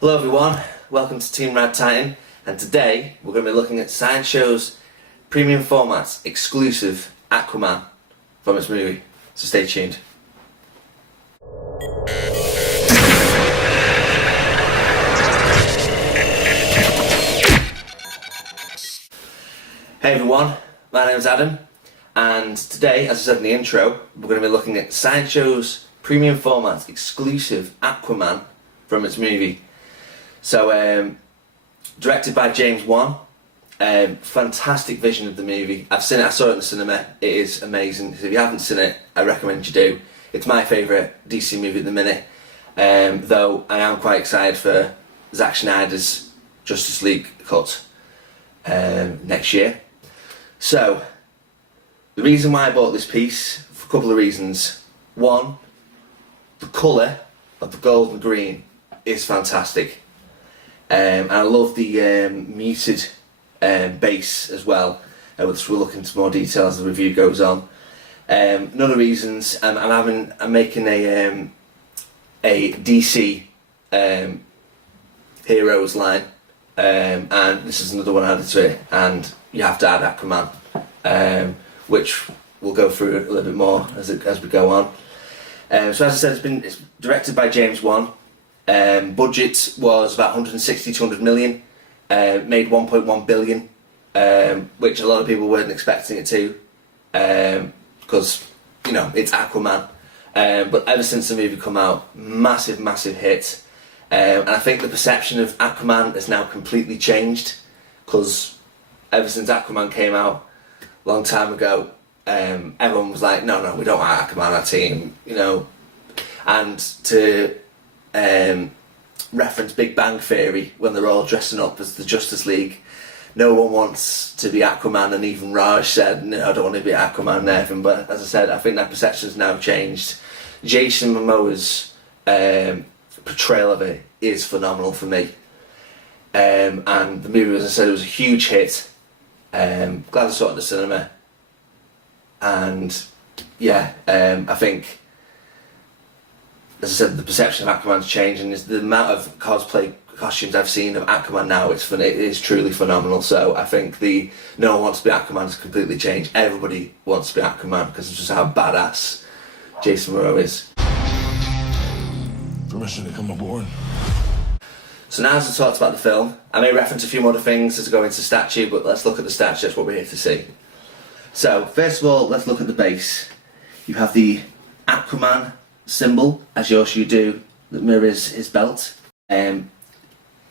Hello everyone, welcome to Team Radd Titan, and today we're going to be looking at Sideshow's Premium Format exclusive Aquaman from its movie, so stay tuned. Hey everyone, my name is Adam, and today, as I said in the intro, we're going to be looking at Sideshow's Premium Format exclusive Aquaman from its movie. So, directed by James Wan, fantastic vision of the movie. I've seen it, I saw it in the cinema, it is amazing. So if you haven't seen it, I recommend you do. It's my favourite DC movie at the minute, though I am quite excited for Zack Snyder's Justice League cut next year. So, the reason why I bought this piece, for a couple of reasons. One, the colour of the gold and green is fantastic. And I love the muted base as well, which we'll look into more detail as the review goes on. Another reasons, I'm making a DC heroes line, and this is another one added to it, and you have to add Aquaman, which we'll go through a little bit more as we go on. So as I said, it's directed by James Wan. Budget was about 160 to 200 million, made 1.1 billion, which a lot of people weren't expecting it to, because, you know, it's Aquaman. But ever since the movie come out, massive hit. And I think the perception of Aquaman has now completely changed, because ever since Aquaman came out a long time ago, everyone was like, no, we don't want Aquaman on our team, you know. And to reference Big Bang Theory, when they're all dressing up as the Justice League, no one wants to be Aquaman, and even Raj said, no, I don't want to be Aquaman and everything. But as I said, I think that perception's now changed. Jason Momoa's portrayal of it is phenomenal for me, and the movie, as I said, it was a huge hit. Glad I saw it in the cinema, and yeah, I think, as I said, the perception of Aquaman's changed, and the amount of cosplay costumes I've seen of Aquaman now, it is truly phenomenal. So I think no one wants to be Aquaman has completely changed. Everybody wants to be Aquaman because it's just how badass Jason Momoa is. Permission to come aboard. So now, as I talked about the film, I may reference a few more things as I go into statue, but let's look at the statue. That's what we're here to see. So first of all, let's look at the base. You have the Aquaman symbol, as you also do, that mirrors his belt.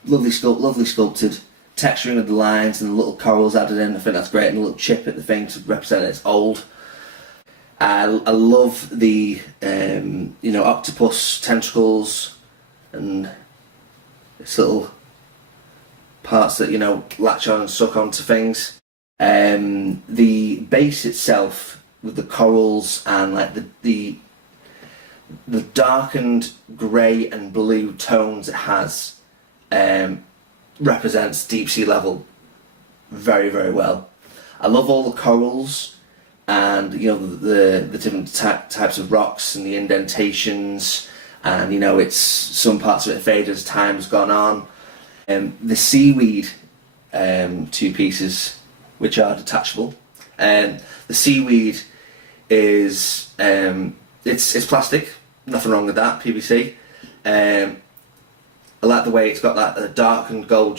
Lovely sculpted, texturing of the lines and the little corals added in. I think that's great, and a little chip at the thing to represent it's old. I love the octopus tentacles and its little parts that latch on and suck onto things. The base itself with the corals and like the darkened grey and blue tones it has represents deep sea level very well. I love all the corals and the different types of rocks and the indentations, and it's some parts of it fade as time has gone on. The seaweed two pieces which are detachable. The seaweed is it's plastic, nothing wrong with that, PVC. I like the way it's got that darkened gold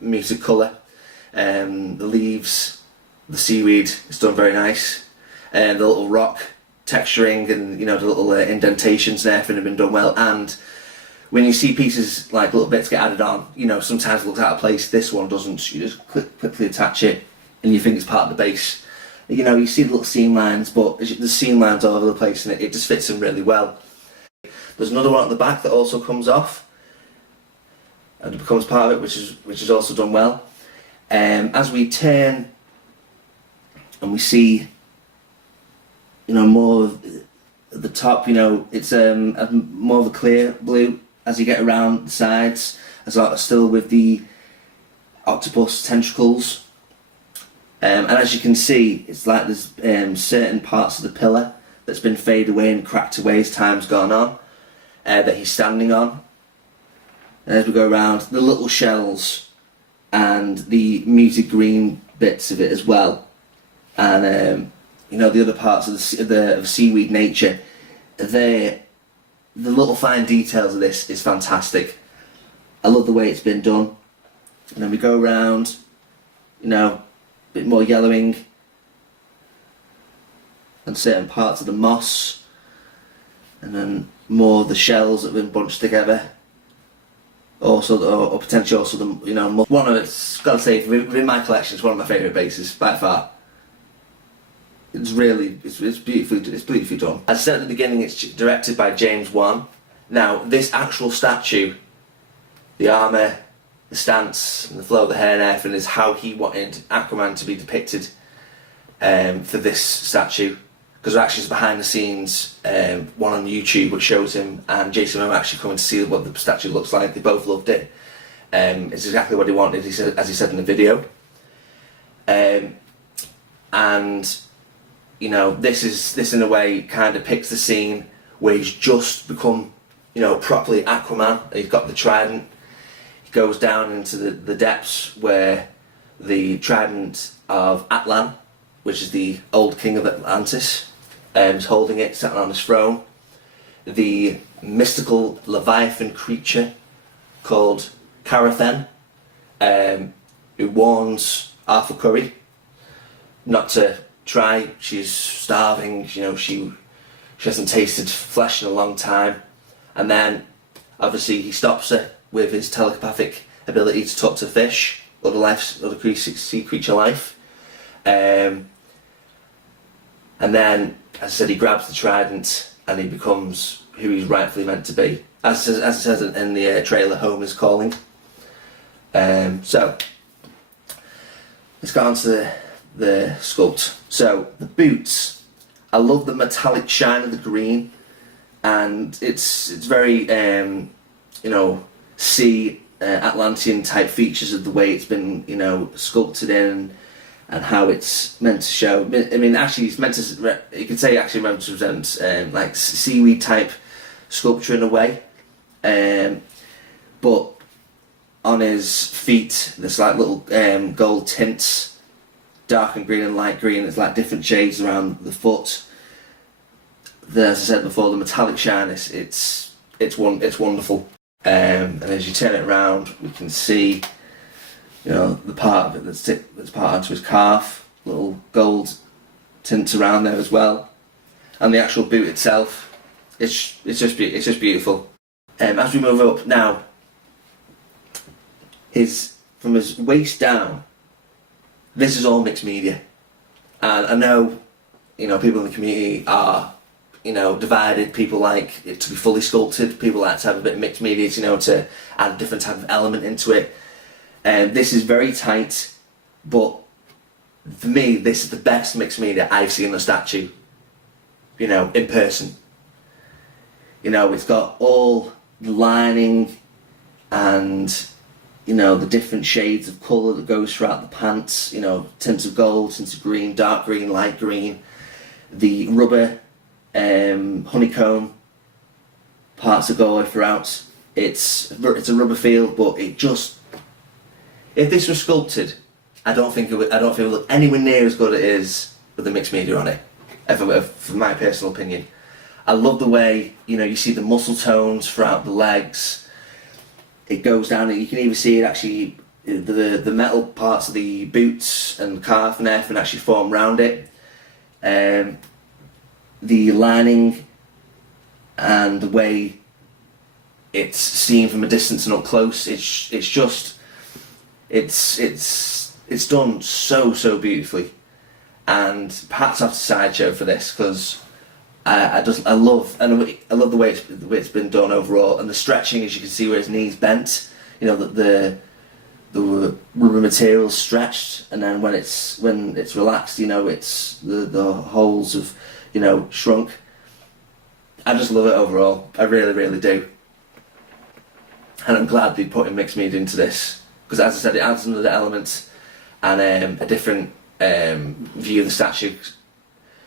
muted colour. The leaves, the seaweed is done very nice, and the little rock texturing and the little indentations and everything have been done well. And when you see pieces like little bits get added on, sometimes it looks out of place. This one doesn't. You just quickly attach it, and you think it's part of the base. You see the little seam lines, but there's seam lines all over the place, and it just fits in really well. There's another one at the back that also comes off, and it becomes part of it, which is also done well. As we turn, and we see, more of the top, it's more of a clear blue as you get around the sides, as well as still with the octopus tentacles. And as you can see, it's like there's certain parts of the pillar that's been faded away and cracked away as time's gone on, that he's standing on. And as we go around, the little shells and the muted green bits of it as well, and you know, the other parts of the seaweed nature, the little fine details of this is fantastic. I love the way it's been done. And then we go around, you know, a bit more yellowing and certain parts of the moss, and then more of the shells that have been bunched together. Also, or potentially also the, you know, one of it's, gotta say, within my collection, it's one of my favourite bases by far. It's really, it's beautifully done. As I said at the beginning, it's directed by James Wan. Now, this actual statue, the armour, the stance, and the flow of the hair and everything is how he wanted Aquaman to be depicted for this statue. Because there actually is behind the scenes one on YouTube which shows him and Jason Momoa actually coming to see what the statue looks like. They both loved it. It's exactly what he wanted, he said, as he said in the video. And you know, this in a way kind of picks the scene where he's just become, you know, properly Aquaman. He's got the Trident. He goes down into the depths where the Trident of Atlan, which is the old king of Atlantis, is holding it, sat on his throne. The mystical Leviathan creature called Carathen, who warns Arthur Curry not to try. She's starving, you know, she hasn't tasted flesh in a long time. And then obviously he stops her with his telepathic ability to talk to fish, other sea creature life. And then, as I said, he grabs the Trident and he becomes who he's rightfully meant to be. As it says in the trailer, home is calling. So, let's go on to the sculpt. So, the boots, I love the metallic shine of the green, and it's very, you know, sea Atlantean type features of the way it's been, you know, sculpted in, and how it's meant to show. I mean, actually, it's meant to. You could say actually meant to represent like seaweed type sculpture in a way. But on his feet, there's like little gold tints, dark and green and light green. It's like different shades around the foot. As I said before, the metallic shine. It's wonderful. And as you turn it around, we can see, you know, the part of it that's part onto his calf, little gold tints around there as well, and the actual boot itself, it's just beautiful. As we move up now, from his waist down, this is all mixed media, and I know, you know, people in the community are, you know, divided. People like it to be fully sculpted. People like to have a bit of mixed media, you know, to add a different type of element into it. This is very tight, but for me, this is the best mixed media I've seen on a statue, you know, in person. You know, it's got all the lining and, you know, the different shades of colour that goes throughout the pants, you know, tints of gold, tints of green, dark green, light green, the rubber, honeycomb parts that go throughout. It's a rubber feel, but it just, if this was sculpted, I don't think it would look anywhere near as good as it is with the mixed media on it. For my personal opinion, I love the way, you know, you see the muscle tones throughout the legs. It goes down. You can even see it actually. The metal parts of the boots and calf and everything actually form around it. The lining and the way it's seen from a distance and up close, it's done so beautifully, and hats off to Sideshow for this, because I love the way it's been done overall, and the stretching, as you can see where his knees bent, you know, the rubber material's stretched, and then when it's relaxed, you know, it's the holes have, you know, shrunk. I just love it overall. I really do. And I'm glad they put in mixed media into this, because as I said, it adds another element and a different view of the statue.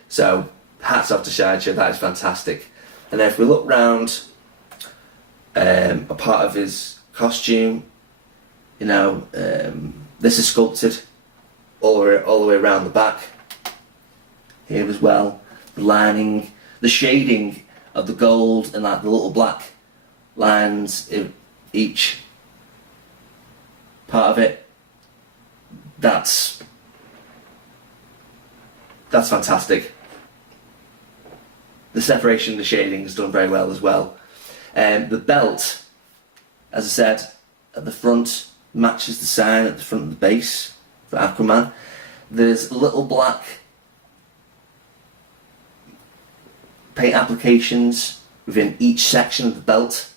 So hats off to Sideshow, that is fantastic. And then if we look round a part of his costume. You know, this is sculpted all the way around the back. Here as well, the lining, the shading of the gold and like the little black lines in each part of it. That's fantastic. The separation, the shading is done very well as well. The belt, as I said, at the front matches the sign at the front of the base for Aquaman. There's little black paint applications within each section of the belt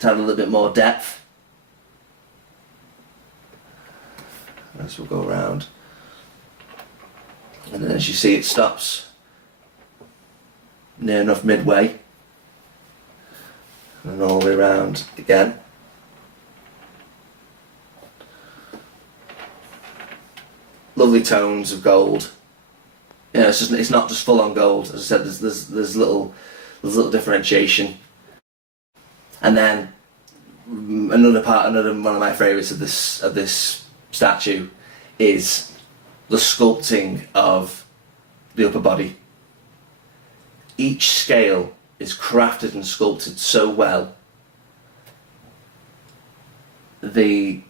to add a little bit more depth. As we'll go around, and then as you see, it stops near enough midway, and all the way around again. Lovely tones of gold. You know, it's not just full on gold. As I said, there's little differentiation. And then another one of my favourites of this statue is the sculpting of the upper body. Each scale is crafted and sculpted so well. There's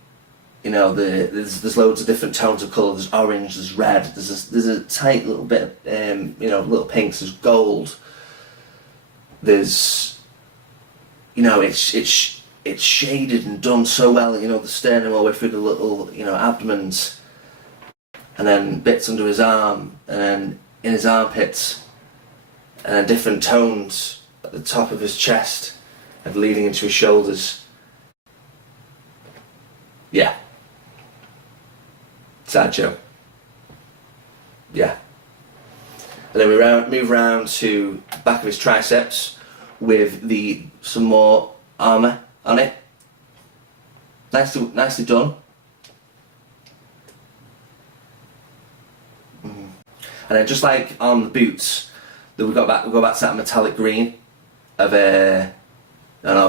loads of different tones of colour. There's orange, there's red, there's a tight little bit of, little pinks, there's gold. There's, it's shaded and done so well. The sternum all the way through the little, abdomens, and then bits under his arm, and then in his armpits, and then different tones at the top of his chest and leading into his shoulders. Yeah. Sideshow. Yeah. And then we move around to the back of his triceps with some more armour on it. Nicely done. And then just like on the boots, we go back to that metallic green of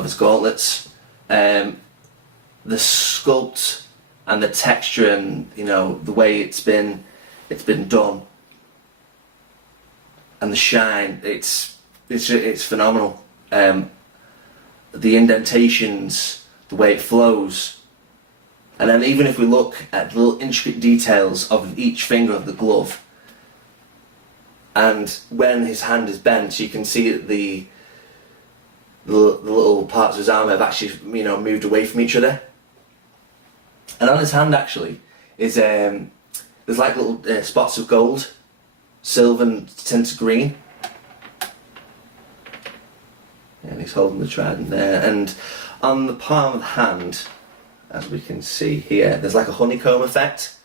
his gauntlets. The sculpt and the texture and the way it's been done, and the shine, it's phenomenal. The indentations, the way it flows, and then even if we look at the little intricate details of each finger of the glove, and when his hand is bent, you can see that the little parts of his arm have actually moved away from each other. And on his hand actually is there's like little spots of gold, silver and tinted green. And he's holding the trident there. And on the palm of the hand, as we can see here, there's like a honeycomb effect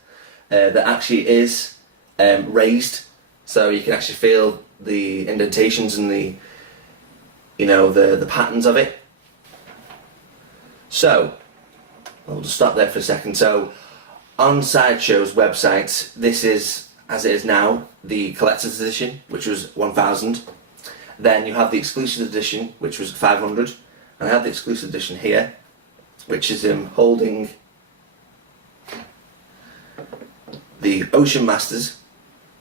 that actually is raised, so you can actually feel the indentations and the patterns of it. So I'll just stop there for a second. So on Sideshow's website, this is, as it is now, the collector's edition, which was 1,000. Then you have the exclusive edition, which was 500. And I have the exclusive edition here, which is him holding the Oceanmaster's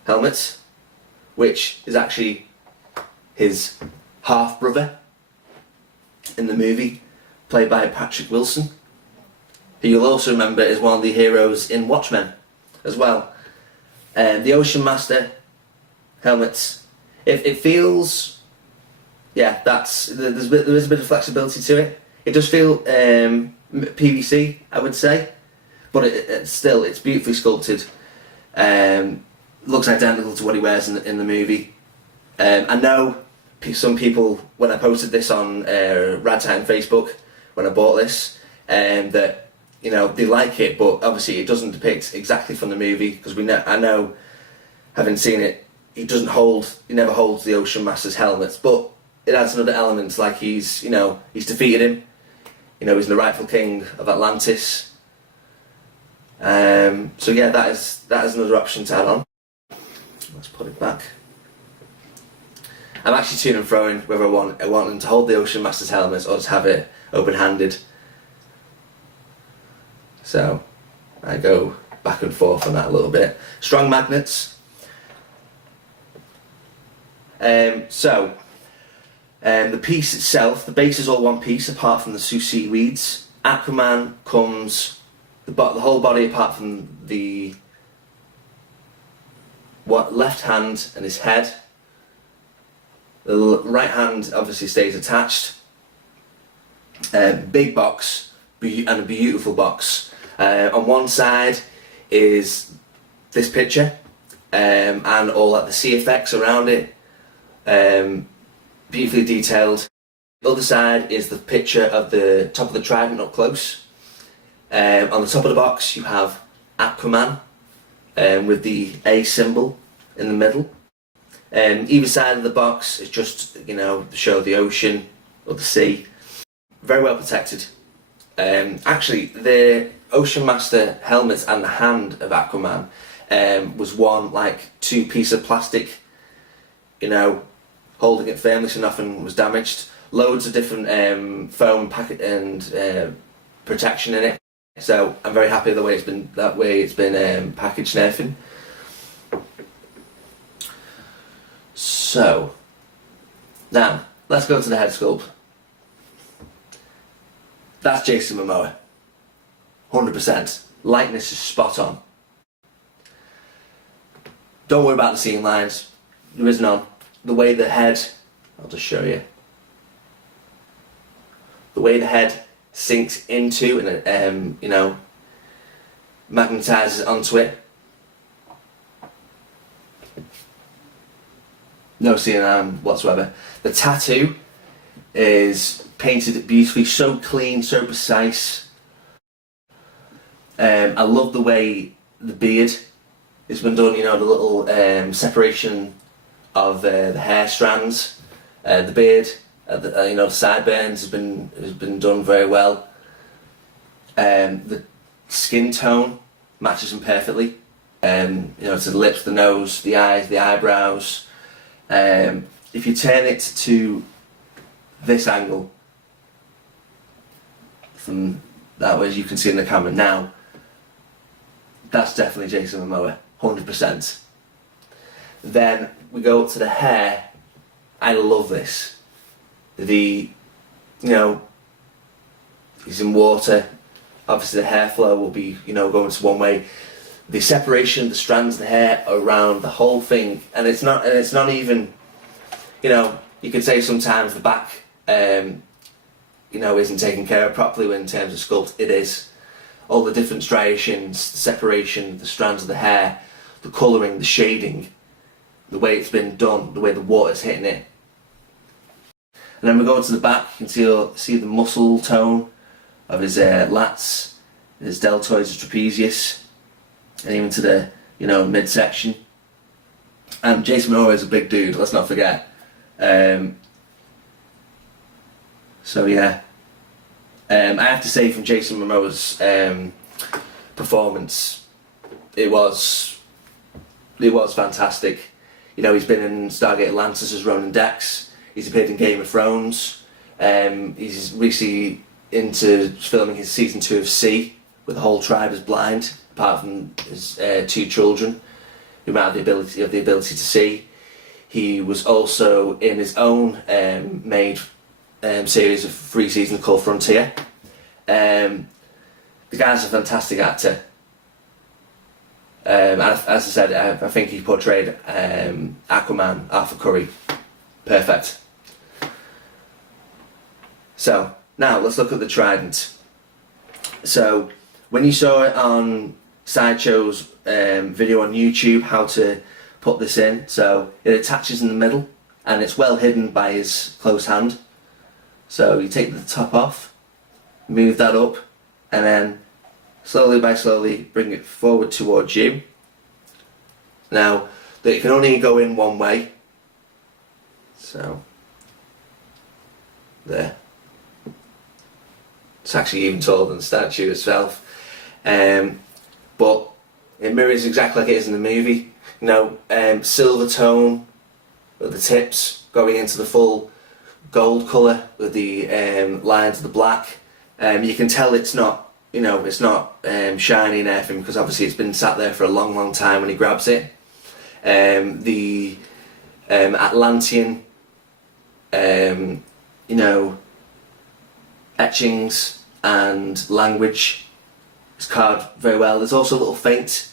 helmet, which is actually his half-brother in the movie, played by Patrick Wilson, who you'll also remember is one of the heroes in Watchmen as well. The Oceanmaster helmets, it feels, there is a bit of flexibility to it. It does feel PVC, I would say, but it's beautifully sculpted. Looks identical to what he wears in the movie. I know some people, when I posted this on Radd and Facebook, when I bought this, that they like it, but obviously it doesn't depict exactly from the movie, because I know, having seen it, he never holds the Oceanmaster's helmets, but it adds another element, like he's defeated him. He's the rightful king of Atlantis. So yeah, that is another option to add on. Let's put it back. I'm actually to and froing whether I want them to hold the Oceanmaster's helmet or just have it open-handed. So I go back and forth on that a little bit. Strong magnets. The piece itself, the base is all one piece apart from the sushi weeds. Aquaman comes, the whole body apart from the left hand and his head. The right hand obviously stays attached. Big box and a beautiful box. On one side is this picture and all like the sea effects around it, beautifully detailed. The other side is the picture of the top of the Trident up close. On the top of the box you have Aquaman with the A symbol in the middle. Either side of the box is just, you know, to show the ocean or the sea. Very well protected. Actually, the Oceanmaster helmet and the hand of Aquaman was one like two piece of plastic, you know, holding it firmly so nothing was damaged. Loads of different foam packet and protection in it. So I'm very happy the way it's been packaged and everything. So now let's go to the head sculpt. That's Jason Momoa. 100%. Likeness is spot on. Don't worry about the seam lines. There is none. The way the head, I'll just show you. The way the head sinks into and you know, magnetizes onto it. No seeing whatsoever. The tattoo is painted beautifully, so clean, so precise. I love the way the beard has been done, you know, the little separation of the hair strands. The beard, you know, the sideburns has been done very well. The skin tone matches them perfectly. You know, to the lips, the nose, the eyes, the eyebrows. If you turn it to this angle, from that way, as you can see in the camera now, that's definitely Jason Momoa, 100%. Then we go up to the hair. I love this. You know, he's in water. Obviously, the hair flow will be, you know, going to one way. The separation of the strands of the hair around the whole thing, and it's not even, you know, you could say sometimes the back, you know, isn't taken care of properly in terms of sculpt. It is. All the different striations, the separation, the strands of the hair, the colouring, the shading, the way it's been done, the way the water's hitting it. And then we go to the back, you can see the muscle tone of his lats, his deltoids, his trapezius, and even to the, you know, midsection. And Jason Momoa is a big dude, let's not forget. So yeah, I have to say from Jason Momoa's performance, it was fantastic. You know, he's been in Stargate Atlantis as Ronan Dex. He's appeared in Game of Thrones. He's recently into filming his season 2 of Sea, where the whole tribe is blind, apart from his 2 children, who might have the ability to see. He was also in his own made series of 3 seasons called Frontier. The guy's a fantastic actor. As I said, I think he portrayed Aquaman, Arthur Curry, perfect. So now let's look at the Trident. So when you saw it on Sideshow's video on YouTube, how to put this in, so it attaches in the middle and it's well hidden by his close hand. So you take the top off, move that up, and then slowly by slowly bring it forward towards you. Now, it can only go in one way. So, there. It's actually even taller than the statue itself. But it mirrors exactly like it is in the movie. You know, silver tone at the tips. going into the full gold colour with the lines of the black. You can tell it's not, you know, it's not shiny and everything because obviously it's been sat there for a long time when he grabs it. The Atlantean, you know, etchings and language is carved very well. There's also a little faint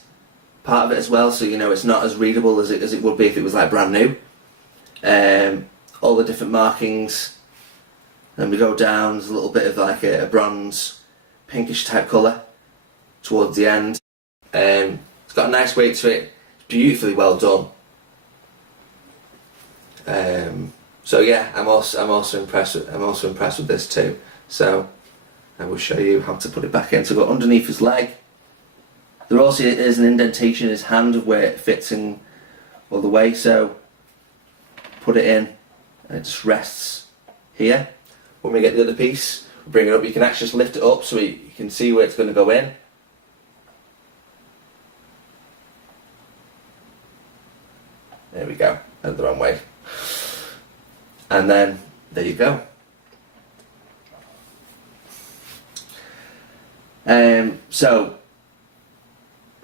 part of it as well, so you know it's not as readable as it would be if it was like brand new. All the different markings. Then we go down, there's a little bit of like a bronze pinkish type colour towards the end. It's got a nice weight to it, it's beautifully well done. So yeah, I'm also impressed with this too. So I will show you how to put it back in. So go underneath his leg. There also is an indentation in his hand of where it fits in all the way. So put it in, and it just rests here. When we get the other piece, we bring it up. You can actually just lift it up so you can see where it's going to go in. There we go. Went the wrong way. And then there you go. So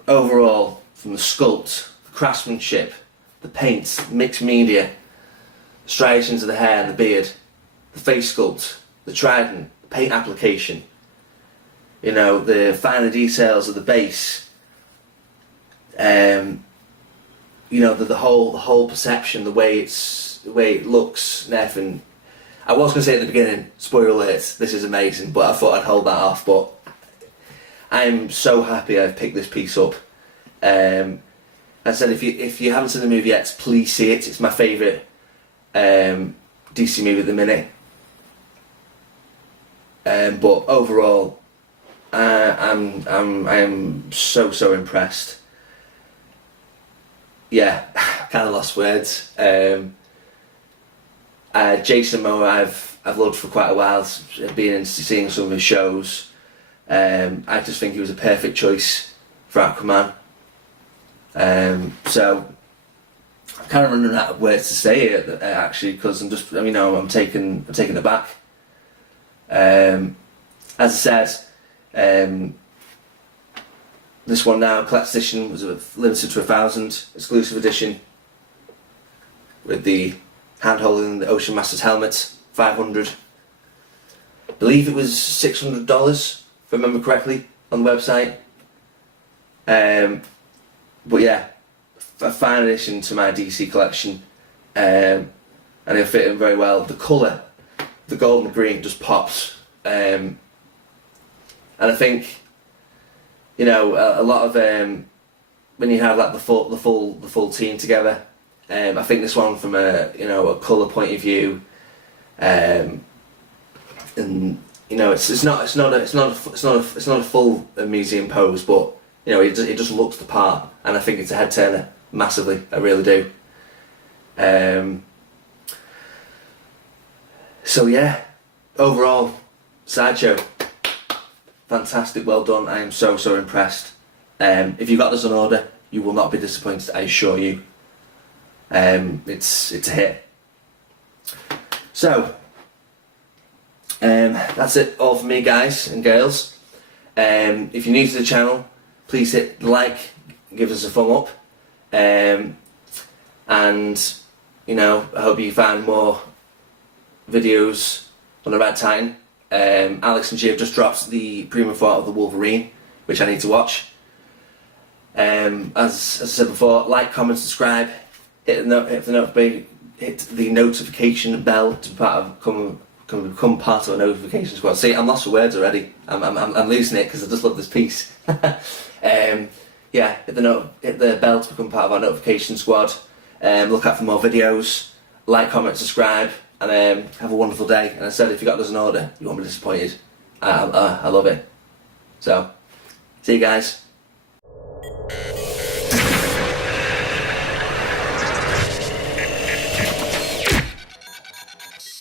overall, from the sculpt, the craftsmanship, the paint, mixed media, the striations of the hair and the beard, the face sculpt, the trident, the paint application, you know, the finer details of the base, you know, the whole perception, the way it looks and everything. I was going to say at the beginning, spoiler alert, this is amazing, but I thought I'd hold that off. But I'm so happy I've picked this piece up. I said, if you haven't seen the movie yet, please see it. It's my favourite DC movie at the minute. But overall, I am so impressed. Yeah, kind of lost words. Jason Momoa, I've loved for quite a while. Been seeing some of his shows. I just think he was a perfect choice for Aquaman. So I'm kind of running out of words to say it actually, because I'm taken aback. As I said, this one now, collector's edition, was limited to 1,000, exclusive edition with the hand holding the Oceanmaster's helmet, 500. I believe it was $600 if I remember correctly on the website. But yeah, a fine addition to my DC collection, and it'll fit in very well. The colour, the gold and green, just pops, and I think, you know, a lot of when you have like the full team together, I think this one from a colour point of view, and you know, it's not a full museum pose, but you know, it just looks the part, and I think it's a head turner massively. I really do. So yeah, overall, Sideshow, fantastic, well done. I am so impressed. If you got this on order, you will not be disappointed, I assure you. It's a hit. So that's it all for me, guys and girls. If you're new to the channel, please hit like, give us a thumb up, and you know, I hope you find more videos on the Radd Titan. Alex and G have just dropped the premium format of the Wolverine, which I need to watch. As I said before, like, comment, subscribe, hit the notification bell to become part of a notification squad. See, I'm lost for words already. I'm losing it because I just love this piece. Yeah, hit the bell to become part of our notification squad. Look out for more videos. Like, comment, subscribe, and have a wonderful day. And I said, if you got this in order, you won't be disappointed. I love it. So, see you guys.